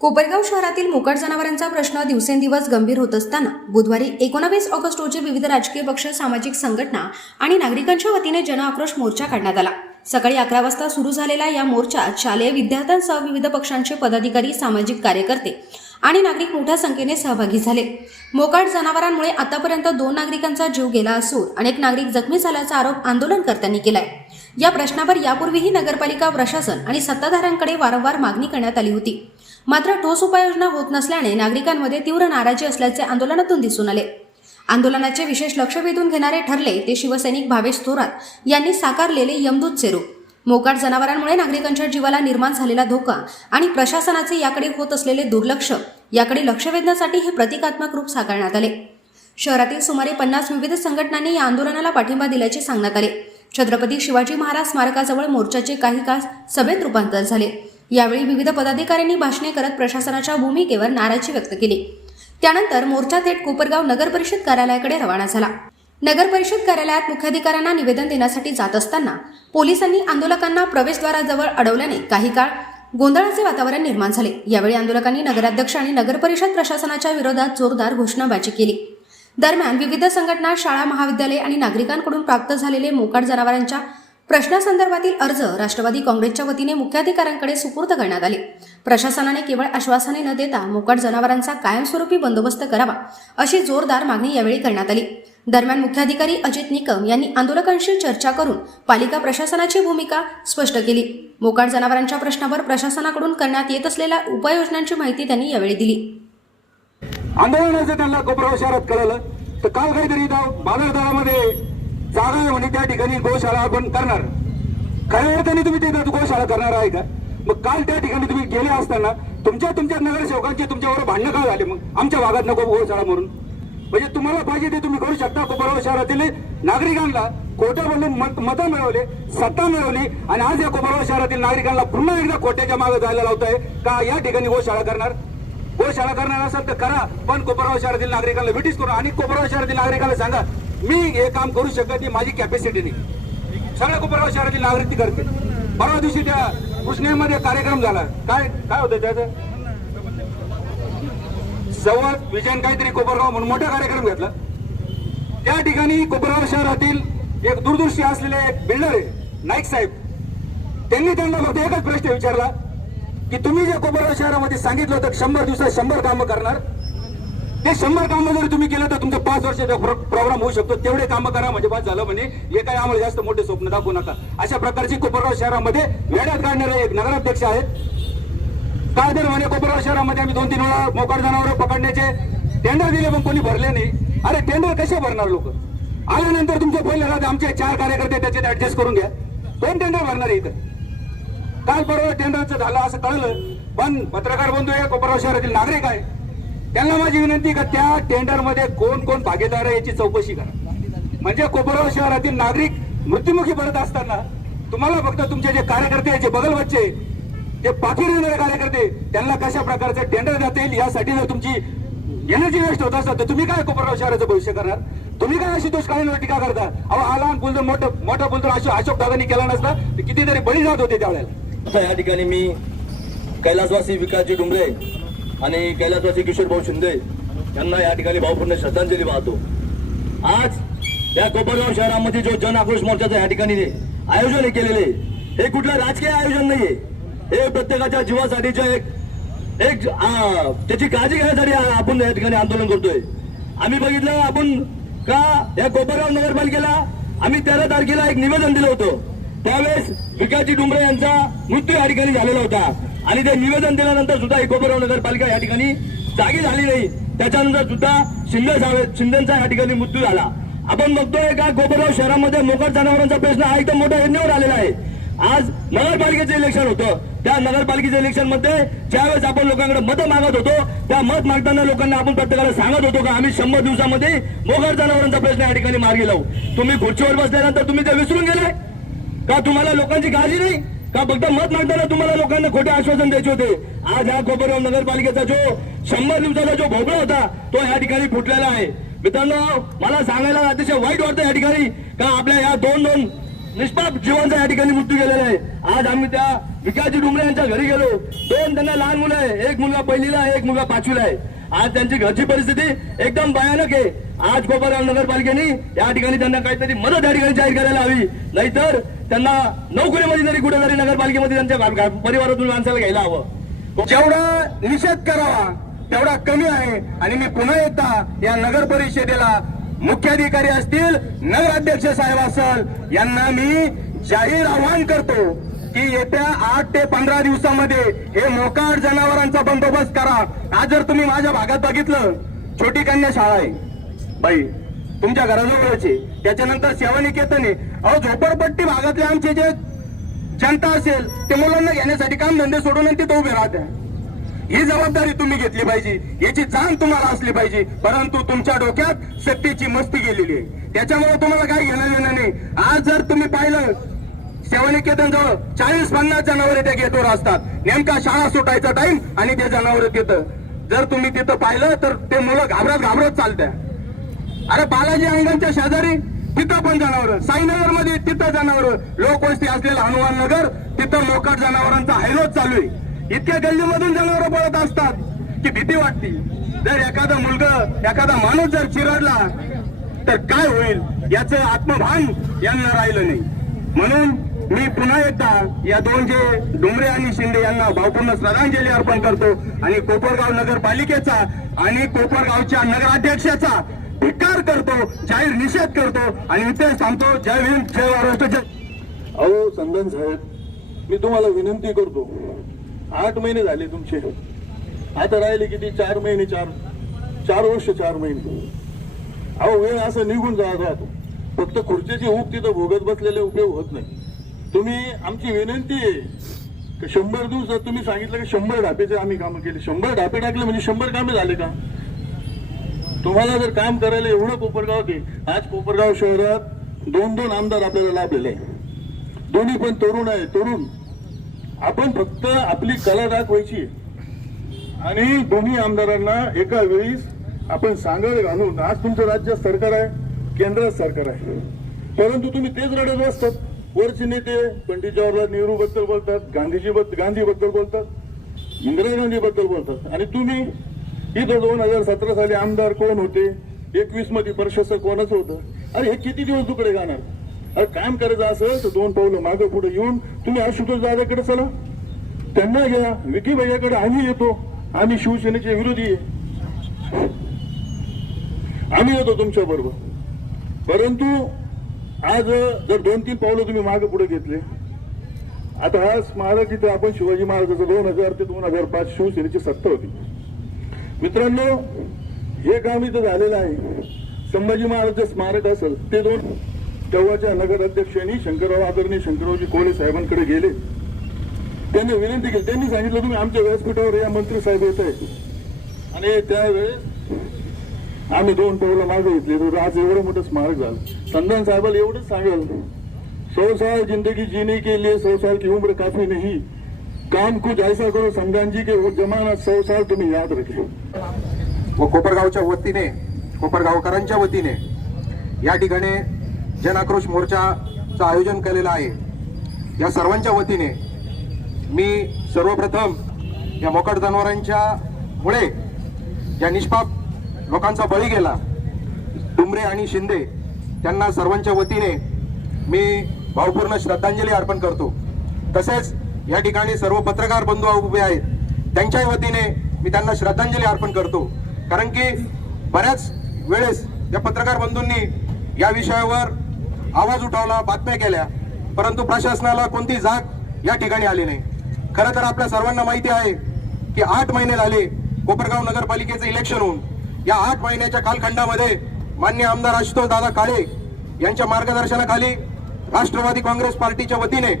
कोपरगाव शहरातील मोकाट जनावरांचा प्रश्न दिवसेंदिवस गंभीर होत असताना बुधवारी 19 ऑगस्ट रोजी विविध राजकीय पक्ष, सामाजिक संघटना आणि नागरिकांच्या वतीने जनआक्रोश मोर्चा काढण्यात आला। सकाळी 11 वाजता सुरू झालेल्या या मोर्चात शालेय विद्यार्थ्यांसह विविध पक्षांचे पदाधिकारी, सामाजिक कार्यकर्ते आणि नागरिक मोठ्या संख्येने सहभागी झाले। मोकाट जनावरांमुळे आतापर्यंत 2 नागरिकांचा जीव गेला असून अनेक नागरिक जखमी झाल्याचा आरोप आंदोलनकर्त्यांनी केलाय। या प्रश्नावर यापूर्वीही नगरपालिका प्रशासन आणि सत्ताधाऱ्यांकडे वारंवार मागणी करण्यात आली होती, मात्र ठोस उपाययोजना होत नसल्याने नागरिकांमध्ये तीव्र नाराजी असल्याचे आंदोलनातून दिसून आले। आंदोलनाचे विशेष लक्ष वेधून घेणारे ठरले ते शिवसैनिक भावेश थोरात यांनी साकारलेले यमदूत सेरू। मोकाट जनावरांमुळे नागरिकांच्या जीवाला निर्माण झालेला धोका आणि प्रशासनाचे याकडे होत असलेले दुर्लक्ष याकडे लक्ष वेधण्यासाठी हे प्रतिकात्मक रूप साकारण्यात आले। शहरातील सुमारे 50 विविध संघटनांनी या आंदोलनाला पाठिंबा दिल्याचे सांगण्यात आले। छत्रपती शिवाजी महाराज स्मारकाजवळ मोर्चाचे काही काळ सभेत रूपांतर झाले। यावेळी विविध पदाधिकाऱ्यांनी भाषणे करत प्रशासनाच्या भूमिकेवर नाराजी व्यक्त केली। त्यानंतर मोर्चा थेट कोपरगाव नगर परिषद कार्यालयाकडे रवाना झाला। नगर परिषद कार्यालयात मुख्याधिकाऱ्यांना निवेदन देण्यासाठी जात असताना पोलिसांनी आंदोलकांना प्रवेशद्वाराजवळ अडवल्याने काही काळ गोंधळाचे वातावरण निर्माण झाले। यावेळी आंदोलकांनी नगराध्यक्ष आणि नगर परिषद प्रशासनाच्या विरोधात जोरदार घोषणाबाजी केली। दरम्यान विविध संघटना, शाळा, महाविद्यालय आणि नागरिकांकडून प्राप्त झालेले मोकाट जनावरांच्या प्रश्नासंदर्भातील अर्ज राष्ट्रवादी काँग्रेसच्या वतीने मुख्याधिकाऱ्यांकडे सुपूर्द करण्यात आले। प्रशासनाने केवळ आश्वासने न देता मोकाट जनावरांचा कायमस्वरूपी बंदोबस्त करावा अशी जोरदार मागणी यावेळी करण्यात आली। दरम्यान मुख्याधिकारी अजित निकम यांनी आंदोलकांशी चर्चा करून पालिका प्रशासनाची भूमिका स्पष्ट केली। मोकाट जनावरांच्या प्रश्नावर प्रशासनाकडून करण्यात येत असलेल्या उपाययोजनांची माहिती त्यांनी यावेळी दिली। आंदोलनाचं त्यांना कोपरगाव शहरात कळलं तर काल काहीतरी बाजारदरामध्ये जागा आहे म्हणे त्या ठिकाणी गोशाळा आपण करणार। खऱ्या अर्थाने तुम्ही ते गोशाळा करणार आहे का? मग काल त्या ठिकाणी तुम्ही गेले असताना तुमच्या नगरसेवकांचे तुमच्यावर भांडणं का झाले? मग आमच्या भागात नको गोशाळा म्हणून, म्हणजे तुम्हाला पाहिजे ते तुम्ही करू शकता। कोपरगाव शहरातील नागरिकांना खोटं बोलून मतं मिळवले, सत्ता मिळवली आणि आज या कोपरगाव शहरातील नागरिकांना पुन्हा एकदा खोट्याच्या मागे जायला लावताय का या ठिकाणी गोशाळा करणार? गोशाळा करणार असेल तर करा, पण कोपरगाव शहरातील नागरिकांना विटीस करू आणि कोपरगाव शहरातील नागरिकांना सांगा मी हे काम करू शकत नाही, माझी कॅपॅसिटी नाही। सगळ्या कोपरगाव शहरातील नागरिक ती करते। परवा दिवशी त्या कृष्णेमध्ये कार्यक्रम झाला, काय होतं त्याचं संवाद विजन काहीतरी कोपरगाव म्हणून मोठा कार्यक्रम घेतला। त्या ठिकाणी कोपरगाव शहरातील एक दूरदृष्टी असलेले एक बिल्डर आहे नाईक साहेब, त्यांनी त्यांना फक्त एकच प्रश्न विचारला की तुम्ही जे कोपरगाव शहरामध्ये सांगितलं होतं 100 दिवसात 100 कामं करणार, ते 100 कामं जर तुम्ही केलं तर तुमचं 5 वर्षाचा प्रोग्राम होऊ शकतो, तेवढे कामं करा म्हणजे बस झालं म्हणे। हे काही आम्हाला जास्त मोठे स्वप्न दाखवू नका। अशा प्रकारची कोपरगाव शहरामध्ये वेड्यात काढणारे एक नगराध्यक्ष आहेत। काय तर म्हणे कोपरगाव शहरामध्ये आम्ही 2-3 वेळा मोकाट जनावर पकडण्याचे टेंडर दिले पण कोणी भरले नाही। अरे टेंडर कसे भरणार लोक? आल्यानंतर तुमचे पहिले आमचे 4 कार्यकर्ते त्याच्यात ऍडजस्ट करून घ्या, कोण टेंडर भरणार इथं? काल परवा टेंडरचं झालं असं कळलं, पण पत्रकार बंधू आहे, कोपरगाव शहरातील नागरिक आहे, त्यांना माझी विनंती का त्या टेंडर मध्ये कोण कोण भागीदार आहे याची चौकशी करा। म्हणजे कोपरगाव शहरातील नागरिक मृत्युमुखी पडत असताना तुम्हाला फक्त तुमचे जे कार्यकर्ते जे बगलवच्चे ते पाठीवर येणारे कार्यकर्ते त्यांना कशा प्रकारचं टेंडर देता येईल यासाठी जर तुमची एनर्जी वेस्ट होत असतात तर तुम्ही काय कोपरगाव शहराचं भविष्य करणार? तुम्ही काय अशी दोषकाळांवर टीका करता? अहो हा लहान पूल जर मोठा पूल जर अशोक दादांनी केला नसता तर कितीतरी बळी जात होते त्यावेळेला। या ठिकाणी मी कैलासवासी विकासजी डुंगरे आणि कैलासवासी किशोरभाऊ शिंदे यांना या ठिकाणी भावपूर्ण श्रद्धांजली वाहतो। आज या कोपरगाव शहरामध्ये जो जन आक्रोश मोर्चाचं या ठिकाणी आयोजन केलेले हे कुठलं राजकीय आयोजन नाहीये, हे प्रत्येकाच्या जीवासाठीचं एक त्याची काळजी घेण्यासाठी आपण या ठिकाणी आंदोलन करतोय। आम्ही बघितलं आपण का या कोपरगाव नगरपालिकेला आम्ही 13 तारखेला एक निवेदन दिलं होतं, त्यावेळेस विकासजी डुंगरे यांचा मृत्यू या ठिकाणी झालेला होता आणि ते निवेदन दिल्यानंतर सुद्धा कोपरगाव नगरपालिका या ठिकाणी जागी झाली नाही। त्याच्यानंतर सुद्धा शिंदेचा या ठिकाणी मृत्यू झाला। आपण बघतोय का कोपरगाव शहरामध्ये मोकाट जनावरांचा प्रश्न हा एकदम मोठ्या यंत्रणेवर आलेला आहे। आज नगरपालिकेचं इलेक्शन होतं, त्या नगरपालिकेच्या इलेक्शन मध्ये ज्यावेळेस आपण लोकांकडे मतं मागत होतो त्या मत मागताना लोकांना आपण प्रत्येकाला सांगत होतो का आम्ही 100 दिवसामध्ये मोकाट जनावरांचा प्रश्न या ठिकाणी मार्गी लावू। तुम्ही खुर्चीवर बसल्यानंतर तुम्ही ते विसरून गेले का? तुम्हाला लोकांची काळजी नाही का? फक्त मत मागताना तुम्हाला लोकांना खोटे आश्वासन द्यायचे होते। आज या कोपरगाव नगरपालिकेचा जो 100 दिवसाचा जो भोपळा होता तो या ठिकाणी फुटलेला आहे। मित्रांनो, मला सांगायला अतिशय वाईट वाटतं या ठिकाणी का आपल्या या 2 निष्पाप जीवांचा या ठिकाणी मृत्यू गेलेला आहे। आज आम्ही त्या विकासजी डुमरे यांच्या घरी गेलो. दोन त्यांना लहान मुलं आहे, एक मुलगा पहिलीला आहे, एक मुलगा पाचवीला आहे. आज त्यांची घरची परिस्थिती एकदम भयानक आहे. आज कोपरगाव नगरपालिकेने या ठिकाणी त्यांना काहीतरी मदत या ठिकाणी जाहीर करायला हवी, नाहीतर त्यांना नोकरीमध्ये तरी कुठेतरी नगरपालिकेमध्ये त्यांच्या परिवारातून माणसाला घ्यायला हवं. जेवढा निषेध करावा तेवढा कमी आहे. आणि मी पुन्हा एकदा या नगर परिषदेला मुख्याधिकारी असतील, नगराध्यक्ष साहेब असेल, यांना मी जाहीर आवाहन करतो की येत्या 8 ते 15 दिवसामध्ये हे मोकाट जनावरांचा बंदोबस्त करा. आज जर तुम्ही माझ्या भागात बघितलं, छोटी कन्या शाळा आहे बाई तुमच्या घराजवळच आहे, त्याच्यानंतर सेवानिकेतन आहे. अहो झोपडपट्टी भागातले आमचे जे जनता असेल ते मुलांना घेण्यासाठी काम धंदे सोडून तिथे उभे राहते. ही जबाबदारी तुम्ही घेतली पाहिजे, याची जाण तुम्हाला असली पाहिजे. परंतु तुमच्या डोक्यात सत्तेची मस्ती गेलेली आहे, त्याच्यामुळे तुम्हाला काही घेणं देणं नाही. आज जर तुम्ही पाहिलं सेवानिकेतन जवळ 40-50 जनावरे त्या गेटवर असतात. नेमका शाळा सुटायचा टाइम आणि ते जनावर तिथं जर तुम्ही तिथं पाहिलं तर ते मुलं घाबरत चालत्या. अरे बालाजी अंगणच्या शेजारी तिथं पण जनावर, साईनगर मध्ये तिथं जनावर, लोकवस्ती असलेलं हनुमान नगर तिथं मोकाट जनावरांचा हैलोच चालू आहे. इतक्या गल्लीमधून जनावर पळत असतात की भीती वाटते. जर एखादा मुलगा एखादा माणूस जर चिरडला तर काय होईल याचं आत्मभान यांना राहिलं नाही. म्हणून मी पुन्हा एकदा या दोन जे डुमरे आणि शिंदे यांना भावपूर्ण श्रद्धांजली अर्पण करतो आणि कोपरगाव नगरपालिकेचा आणि कोपरगावच्या नगराध्यक्षाचा धिक्कार करतो, जाहीर निषेध करतो आणि इथेच थांबतो. जय भीम, जय महाराष्ट्र, जय. अहो संदन साहेब, मी तुम्हाला विनंती करतो, 8 महिने झाले तुमचे, आता राहिले किती? 4 महिने, 4 वर्ष 4 महिने. अहो वेळ असं निघून जात राहतो. फक्त खुर्चीची ऊब तिथं भोगत बसलेले उपयोग होत नाही. तुम्ही, आमची विनंती आहे की 100 दिवसात तुम्ही सांगितलं की 100 ढापेचे आम्ही कामं केली. 100 ढापे टाकले म्हणजे 100 कामे झाले का? तुम्हाला जर काम करायला एवढं कोपरगाव दे. आज कोपरगाव शहरात 2-2 आमदार आपल्याला लाभलेले आहे, दोन्ही पण तरुण आहे. तरुण आपण फक्त आपली कला दाखवायची आणि दोन्ही आमदारांना एका वेळीस आपण सांगड घालून, आज तुमचं राज्य सरकार आहे, केंद्र सरकार आहे, परंतु तुम्ही तेच रडत असतात. वरचे नेते पंडित जवाहरलाल नेहरू बद्दल बोलतात, गांधी बद्दल बोलतात, इंदिरा गांधी बद्दल बोलतात, आणि तुम्ही इथं 2017 साली आमदार कोण होते, 21 मध्ये प्रशासक कोणाचं होतं? अरे हे किती दिवस तुकडे गाणार? अरे काम करायचं असेल तर 2 पावलं मागं पुढे येऊन तुम्ही आशुतोष दादाकडे चला, त्यांना घ्या. विकी भैयाकडे आम्ही येतो, आम्ही शिवसेनेचे विरोधी आहे, आम्ही येतो तुमच्या बरोबर. परंतु आज जर 2-3 पावलं तुम्ही मागे पुढे घेतले, आता हा स्मारक इथे आपण शिवाजी महाराजाचं 2000 ते 2005 शिवसेनेची सत्ता होती. मित्रांनो, हे काम इथं झालेलं आहे. संभाजी महाराजांचं स्मारक असेल ते तेव्हाच्या नगराध्यक्षांनी आदरणीय शंकररावजी कोळे साहेबांकडे गेले, त्यांनी विनंती केली. त्यांनी सांगितलं तुम्ही आमच्या व्यासपीठावर या मंत्री साहेब येत आहे, आणि त्यावेळेस आम्ही 2 पावलं मागे घेतले, तर आज एवढं मोठं स्मारक झालं. संदन साहेबाला एवढंच सांगेल, 100 साल जिंदगी जीने के लिए 100 साल की उम्र काफी नहीं, काम कुछ ऐसा करो संदान जी के वो जमाना 100 साल तुम्ही याद रखे. व कोपरगावच्या वतीने, कोपरगावकरांच्या वतीने या ठिकाणी जन आक्रोश मोर्चाचं आयोजन केलेलं आहे. या सर्वांच्या वतीने मी सर्वप्रथम या मोकाट जनावरांच्या मुळे ज्या निष्पाप लोकांचा बळी गेला, डुमरे आणि शिंदे, त्यांना सर्वांच्या वतीने मी भावपूर्ण श्रद्धांजली अर्पण करतो. तसेच या ठिकाणी सर्व पत्रकार बंधू उभे आहेत, त्यांच्या वतीने मी त्यांना श्रद्धांजली अर्पण करतो. कारण की बऱ्याच वेळेस या पत्रकार बंधूंनी या विषयावर आवाज उठवला, बातम्या केल्या, परंतु प्रशासनाला कोणती जाग या ठिकाणी आली नाही. खरं तर आपल्या सर्वांना माहिती आहे की 8 महिने झाले कोपरगाव नगरपालिकेचं इलेक्शन होऊन. या 8 महिन्याच्या कालखंडामध्ये माननीय आमदार आशुतोष दादा काळे यांच्या मार्गदर्शनाखाली राष्ट्रवादी काँग्रेस पार्टीच्या वतीने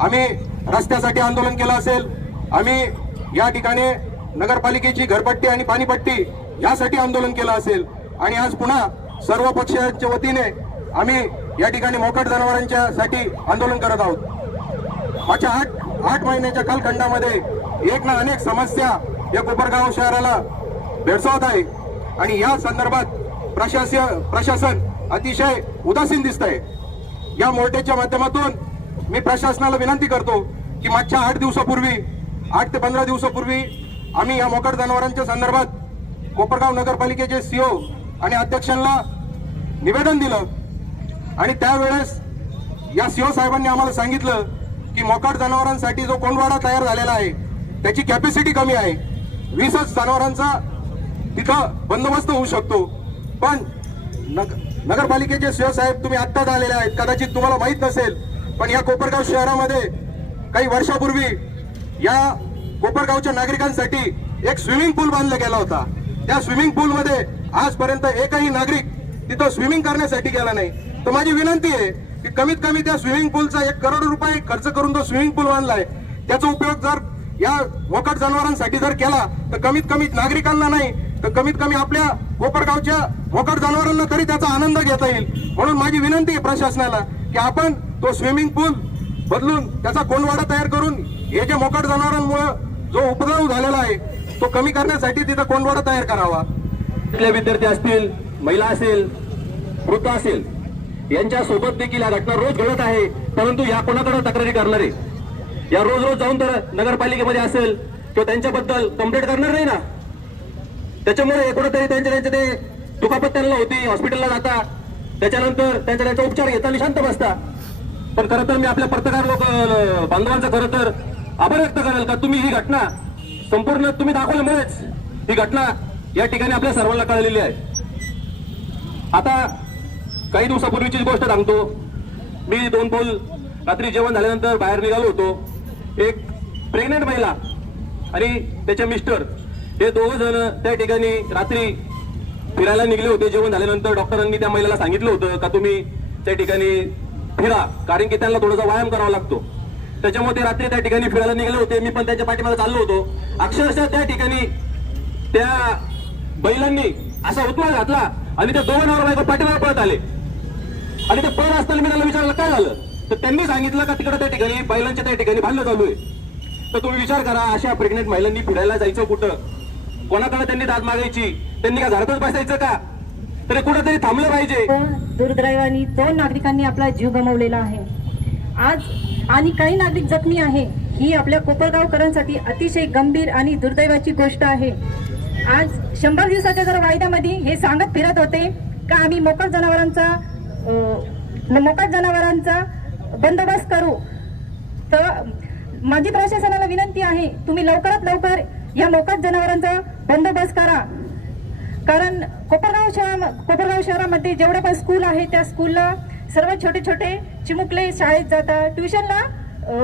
आम्ही रस्त्यासाठी आंदोलन केलं असेल, आम्ही या ठिकाणी नगरपालिकेची घरपट्टी आणि पाणीपट्टी यासाठी आंदोलन केलं असेल, आणि आज पुन्हा सर्व पक्षांच्या वतीने आम्ही या ठिकाणी मोकाट जनावरांच्या साठी आंदोलन करत आहोत. मागच्या 8 महिन्याच्या कालखंडामध्ये एक ना अनेक समस्या या कोपरगाव शहराला भेडसावत आहे, आणि या संदर्भात प्रशासन अतिशय उदासीन दिसत आहे. या मोर्चाच्या माध्यमातून मी प्रशासनाला विनंती करतो की मागच्या 8 दिवसापूर्वी 8 ते 15 दिवसापूर्वी आम्ही या मोकाट जनावरांच्या संदर्भात कोपरगाव नगरपालिकेचे सीओ आणि अध्यक्षांना निवेदन दिलं आणि त्यावेळेस या सीओ साहेबांनी आम्हाला सांगितलं की मोकाट जनावरांसाठी जो कोंडवाडा तयार झालेला आहे त्याची कॅपॅसिटी कमी आहे, 20च जनावरांचा तिथं बंदोबस्त होऊ शकतो. पण नगरपालिकेचे सीओ साहेब तुम्ही आत्ताच आलेले आहेत, कदाचित तुम्हाला माहित नसेल, पण या कोपरगाव शहरामध्ये काही वर्षापूर्वी या कोपरगावच्या नागरिकांसाठी एक स्विमिंग पूल बांधला गेला होता. त्या स्विमिंग पूलमध्ये आजपर्यंत एकही नागरिक तिथं स्विमिंग करण्यासाठी गेला नाही. तर माझी विनंती आहे की कमीत कमी त्या स्विमिंग पूलचा 1 करोड रुपये खर्च करून तो स्विमिंग पूल बांधलाय, त्याचा उपयोग जर या मोकाट जनावरांसाठी जर केला तर कमीत कमी नागरिकांना नाही तर कमीत कमी आपल्या कोपरगावच्या मोकाट जनावरांना तरी त्याचा आनंद घेता येईल. म्हणून माझी विनंती आहे प्रशासनाला की आपण तो स्विमिंग पूल बदलून त्याचा कोंडवाडा तयार करून हे जे मोकाट जनावरांमुळे जो उपद्रव झालेला आहे तो कमी करण्यासाठी तिथं कोंडवाडा तयार करावा. तिथले विद्यार्थी असतील, महिला असेल, वृद्ध असेल, यांच्या सोबत देखील या घटना रोज घडत आहे. परंतु या कोणाकडे तक्रारी करणार आहे? या रोज रोज जाऊन तर नगरपालिकेमध्ये असेल किंवा त्यांच्याबद्दल कंप्लेंट करणार नाही ना. त्याच्यामुळे कुठेतरी त्यांच्या ते दुखापत त्यांना होती, हॉस्पिटलला जाता, त्याच्यानंतर त्यांचा उपचार घेताना शांत बसता. पण खरं तर मी आपल्या पत्रकार लोक बांधवांचा खरं तर आभार व्यक्त करेल का तुम्ही ही घटना संपूर्ण तुम्ही दाखवल्यामुळेच ही घटना या ठिकाणी आपल्या सर्वांना कळलेली आहे. आता काही दिवसापूर्वीची गोष्ट सांगतो. मी 2 पोल रात्री जेवण झाल्यानंतर बाहेर निघालो होतो. एक प्रेग्नेंट महिला आणि त्याचे मिस्टर हे 2 जण त्या ठिकाणी रात्री फिरायला निघले होते. जेवण झाल्यानंतर डॉक्टरांनी त्या महिलेला सांगितलं होतं का तुम्ही त्या ठिकाणी फिरा, कारण की त्यांना थोडासा व्यायाम करावा लागतो. त्याच्यामुळे ते रात्री त्या ठिकाणी फिरायला निघले होते. मी पण त्याच्या पाठीमागे चाललो होतो. अक्षरशः त्या ठिकाणी त्या बैलांनी असा उतमाळ घातला आणि त्या 2 नवरा बायको पाठीमागे पळत आले आणि ते पळत असताना मी त्याला विचारलं काय झालं, तर त्यांनी सांगितलं का तिकडे त्या ठिकाणी बैलांच्या त्या ठिकाणी भांडण चालू आहे. तर तुम्ही विचार करा, अशा प्रेग्नेंट महिलांनी फिरायला जायचं कुठं, कोणाकडे त्यांनी दाद मागायची, त्यांनी का घरातच बसायचं का, तरी कुठेतरी थांबलं पाहिजे. दुर्दैवाने 2 नागरिकांनी आपला जीव गमावलेला आहे आज आणि काही नागरिक जखमी आहे. ही आपल्या कोपरगावकरांसाठी अतिशय गंभीर आणि दुर्दैवाची गोष्ट आहे. आज 100 दिवसाच्या जर वायद्यामध्ये हे सांगत फिरत होते का आम्ही मोकाट जनावरांचा बंदोबस्त करू. तर माझी प्रशासनाला विनंती आहे, तुम्ही लवकरात लवकर या मोकाट जनावरांचा बंदोबस्त करा. कारण कोपरगाव शहरामध्ये जेवढे पण स्कूल आहे त्या स्कूलला सर्व छोटे छोटे चिमुकले शाळेत जातात, ट्युशनला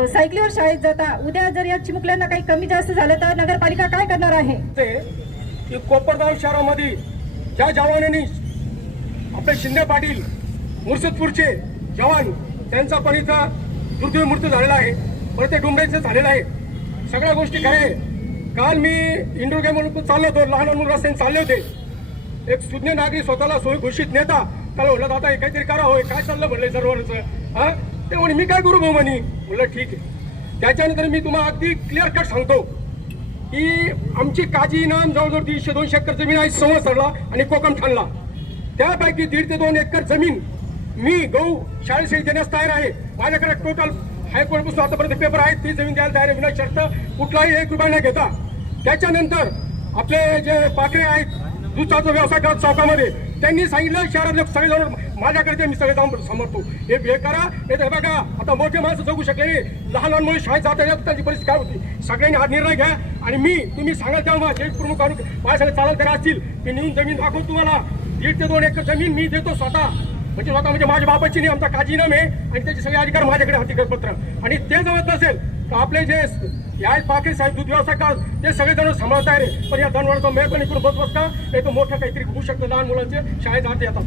सायकलीवर शाळेत जातात. उद्या जर या चिमुकल्यांना काही कमी जास्त झालं तर नगरपालिका काय करणार आहे? की कोपरगाव शहरामध्ये ज्या जवानांनी आपले शिंदे पाटील मुर्शिदपूरचे जवान त्यांचा पण इथं दुर्दैवी मृत्यू झालेला आहे, पण ते डुंबरेचे झालेला आहे. सगळ्या गोष्टी काय आहे. काल मी इंडोर गेम चाललो होतो, लहान मुलं रस्त्याने चालले होते. एक सुज्ञ नागरिक स्वतःला सोय घोषित नेता त्याला म्हणलं दादा हे काहीतरी करा, होय काय चाललं म्हणलं सर्वांचं. हा ते म्हणे मी काय करू भाऊ म्हणे. म्हणलं ठीक आहे. त्याच्यानंतर मी तुम्हाला अगदी क्लिअर कट सांगतो की आमची काजी इनाम जवळजवळ 100-200 एकर जमीन आहे संवत्सरला आणि कोकण ठाणला. त्यापैकी 1.5 ते 2 एकर जमीन मी गहू शाळेसाठी देण्यास तयार आहे. माझ्याकडे टोटल हायकोर्टपासून आतापर्यंत पेपर आहेत, ती जमीन द्यायला तयार आहे विना शर्त, कुठलाही 1 रुपया न घेता. त्याच्यानंतर आपले जे पाकरे आहेत दुधाचा व्यवसाय करत चौकामध्ये, त्यांनी सांगितलं शहरातले सगळेजण माझ्याकडे मी सगळे जाऊन समजतो हे करा. हे तर बघा आता मोठे माणसं जगू शकले, लहान लहान मुळे शाळेत जाता येत त्यांची परिस्थिती काय होती. सगळ्यांनी हा निर्णय घ्या आणि मी तुम्ही सांगाल तेव्हा जे प्रमुख माझ्याकडे चालत तरी असतील मी नेऊन जमीन दाखवतो तुम्हाला. 1.5 ते 2 एकर जमीन मी देतो स्वतः, म्हणजे माझ्या बापाची नाही, आमचा काजीनाम आहे आणि त्याचे सगळे अधिकार माझ्याकडे हकीकतपत्र. आणि ते जमत नसेल तर आपले जे या पाकरी साहेब दूध व्यवसाय का ते सगळेजण सांभाळता आहे. पण या जनावरांचा मेहरबानी करून बस बसता नाही तर मोठं काहीतरी होऊ शकतं. लहान मुलांचे शाळेत जाते येतात.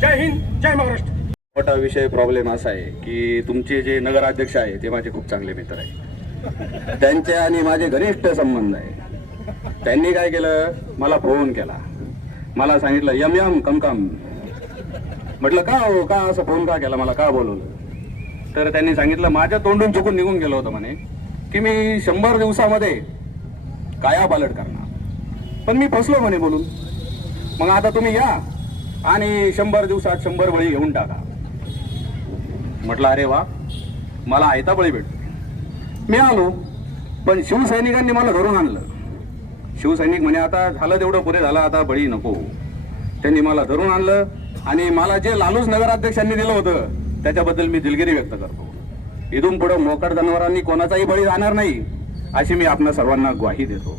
जय हिंद, जय महाराष्ट्र. मोठा विषय प्रॉब्लेम असा आहे की तुमचे जे नगराध्यक्ष आहे ते माझे खूप चांगले मित्र आहे, त्यांचे आणि माझे घनिष्ठ संबंध आहे. त्यांनी काय केलं, मला फोन केला, मला सांगितलं यम कम. म्हटलं का हो, का असं फोन का केला, मला का बोलवलं. तर त्यांनी सांगितलं माझ्या तोंडून चुकून निघून गेलं होतं म्हणे की मी 100 दिवसामध्ये कायापालट करणार, पण मी फसलो म्हणे बोलून. मग आता तुम्ही या आणि 100 दिवसात 100 बळी घेऊन टाका. म्हटलं अरे वा, मला आयता बळी भेटतो. मी आलो, पण शिवसैनिकांनी मला धरून आणलं. शिवसैनिक म्हणे आता झालं तेवढं पुरे झालं, आता बळी नको. त्यांनी मला धरून आणलं आणि मला जे लालूच नगराध्यक्षांनी दिलं होतं त्याच्याबद्दल मी दिलगिरी व्यक्त करतो. इथून पुढे मोकाट जनावरांनी कोणाचाही बळी जाणार नाही अशी मी आपल्या सर्वांना ग्वाही देतो.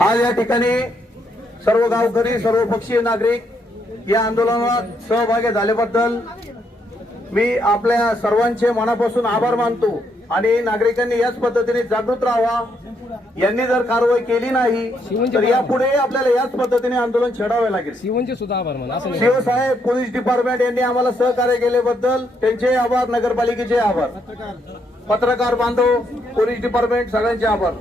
आज या ठिकाणी सर्व गावकरी, सर्व पक्षीय नागरिक या आंदोलनात सहभागी झाल्याबद्दल मी आपल्या सर्वांचे मनापासून आभार मानतो. आणि नागरिकांनी याच पद्धतीने जागृत राहावा. यांनी जर कारवाई केली नाही तर यापुढे आपल्याला याच पद्धतीने आंदोलन छेडावे लागेल. शिवसाहेब, पोलीस डिपार्टमेंट यांनी आम्हाला सहकार्य केल्याबद्दल त्यांचे आभार, नगरपालिकेचे आभार, पत्रकार बांधव, पोलीस डिपार्टमेंट सगळ्यांचे आभार.